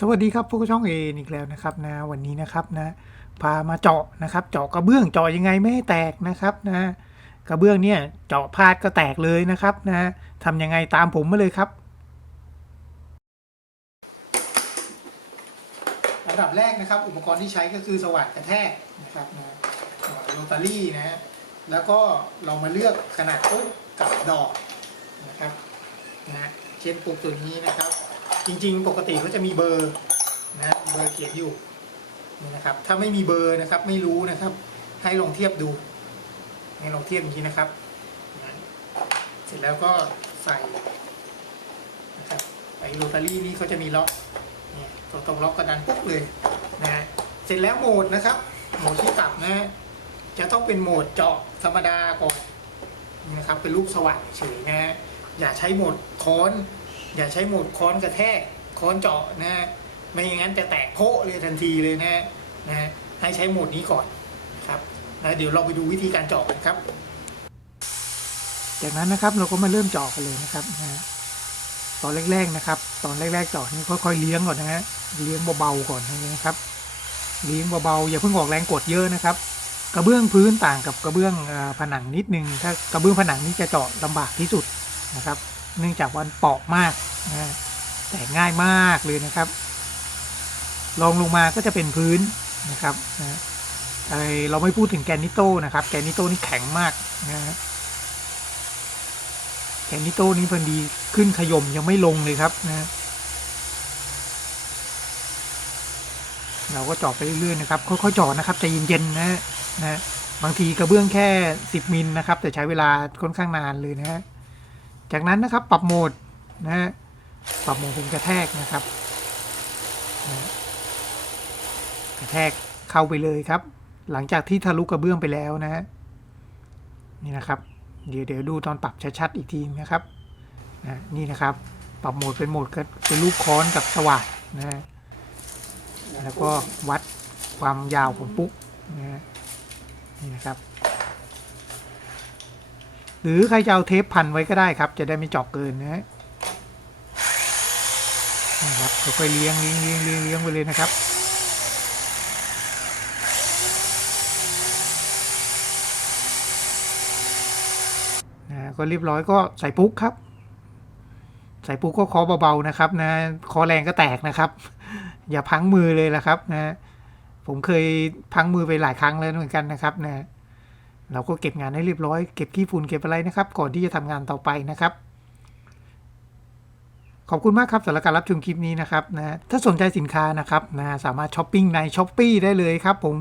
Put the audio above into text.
สวัสดีครับพวกช่องเออีกแล้วนะครับนะวันนี้นะครับนะพามาเจาะนะครับ เจาะกระเบื้องเจาะยังไงไม่ให้แตกนะครับนะกระเบื้องเนี่ยเจาะพลาดก็แตกเลยนะครับนะทำยังไงตามผมมาเลยครับอันดับแรกนะครับ อุปกรณ์ที่ใช้ก็คือสว่านกระแทกนะครับนะโรตารี่นะฮะแล้วก็เรามาเลือกขนาดปุ๊บกับดอกนะครับนะเช่นปุ๊บตัวนี้นะครับ จริงๆ ปกติเขาจะมีเบอร์นะเบอร์เขียนอยู่นี่นะครับ ถ้าไม่มีเบอร์นะครับ ไม่รู้นะครับ ให้ลองเทียบดูให้ลองเทียบอย่างนี้นะครับ เสร็จแล้วก็ใส่นะครับไอโรตารี่นี่เขาจะมีล็อกเนี่ยตรงตรงล็อกกระดันปุ๊บเลยนะฮะเสร็จแล้วโหมดนะครับ โหมดที่ปรับนะฮะจะต้องเป็นโหมดเจาะธรรมดาก่อนนะครับ เป็นรูปสว่างเฉยนะฮะอย่าใช้โหมดค้อน อย่าใช้โหมดค้อนกระแทกค้อนเจาะนะฮะไม่อย่างนั้นจะแตกโพะเลยทันทีเลยนะฮะนะฮะให้ใช้โหมดนี้ก่อนครับแล้วเดี๋ยวเราไปดูวิธีการเจาะกันครับ จากนั้นนะครับเราก็มาเริ่มเจาะกันเลยนะครับนะตอนแรกๆนะครับ ตอนแรกๆเจาะนี่ค่อยๆเลี้ยงก่อนนะฮะเลี้ยงเบาๆก่อนนะครับเลี้ยงเบาๆอย่าเพิ่งออกแรงกดเยอะนะครับ กระเบื้องพื้นต่างกับกระเบื้องผนังนิดนึงถ้ากระเบื้องผนังนี่จะเจาะลำบากที่สุดนะครับ เนื่องจากวันเปาะมากนะแต่ง่ายมากเลยนะครับลองลงมาก็จะเป็นพื้นนะครับนะไอเราไม่พูดถึงแกรนิโต้นะครับ แกรนิโต้นี่แข็งมากนะฮะแกรนิโต้นี่พอดีขึ้นขยมยังไม่ลงเลยครับนะเราก็เจาะไปเรื่อยๆนะครับค่อยๆเจาะนะครับใจเย็นๆนะฮะนะบางทีกระเบื้องแค่ 10มิลนะครับ แต่ใช้เวลาค่อนข้างนานเลยนะฮะ จากนั้นนะครับปรับโหมดนะฮะปรับโหมดเป็นกระแทกนะครับนะกระแทกเข้าไปเลยครับ หลังจากที่ทะลุกระเบื้องไปแล้วนะฮะนี่นะครับ เดี๋ยวเดี๋ยวดูตอนปรับชัดๆอีกทีนะครับนะนี่นะครับ ปรับโหมดเป็นโหมดก็เป็นลูกค้อนกับสว่านนะฮะแล้วก็วัดความยาวของปุ๊กนะฮะนี่นะครับ หรือใครจะเอาเทปพันไว้ก็ได้ครับ จะได้ไม่เจาะเกินนะนะครับค่อยๆเลี้ยงเลี้ยงเลี้ยงเลี้ยงเลี้ยงไปเลยนะครับนะก็เรียบร้อยก็ใส่ปุ๊กครับ ใส่ปุ๊กก็คอเบาๆนะครับนะคอแรงก็แตกนะครับ อย่าพังมือเลยละครับนะผมเคยพังมือไปหลายครั้งแล้วเหมือนกันนะครับนะ เราก็เก็บงานให้เรียบร้อยเก็บขี้ฝุ่นเก็บอะไรนะครับ ก่อนที่จะทำงานต่อไปนะครับ ขอบคุณมากครับสำหรับการรับชมคลิปนี้นะครับนะถ้าสนใจสินค้านะครับนะสามารถช้อปปิ้งในช้อปปีได้เลยครับผม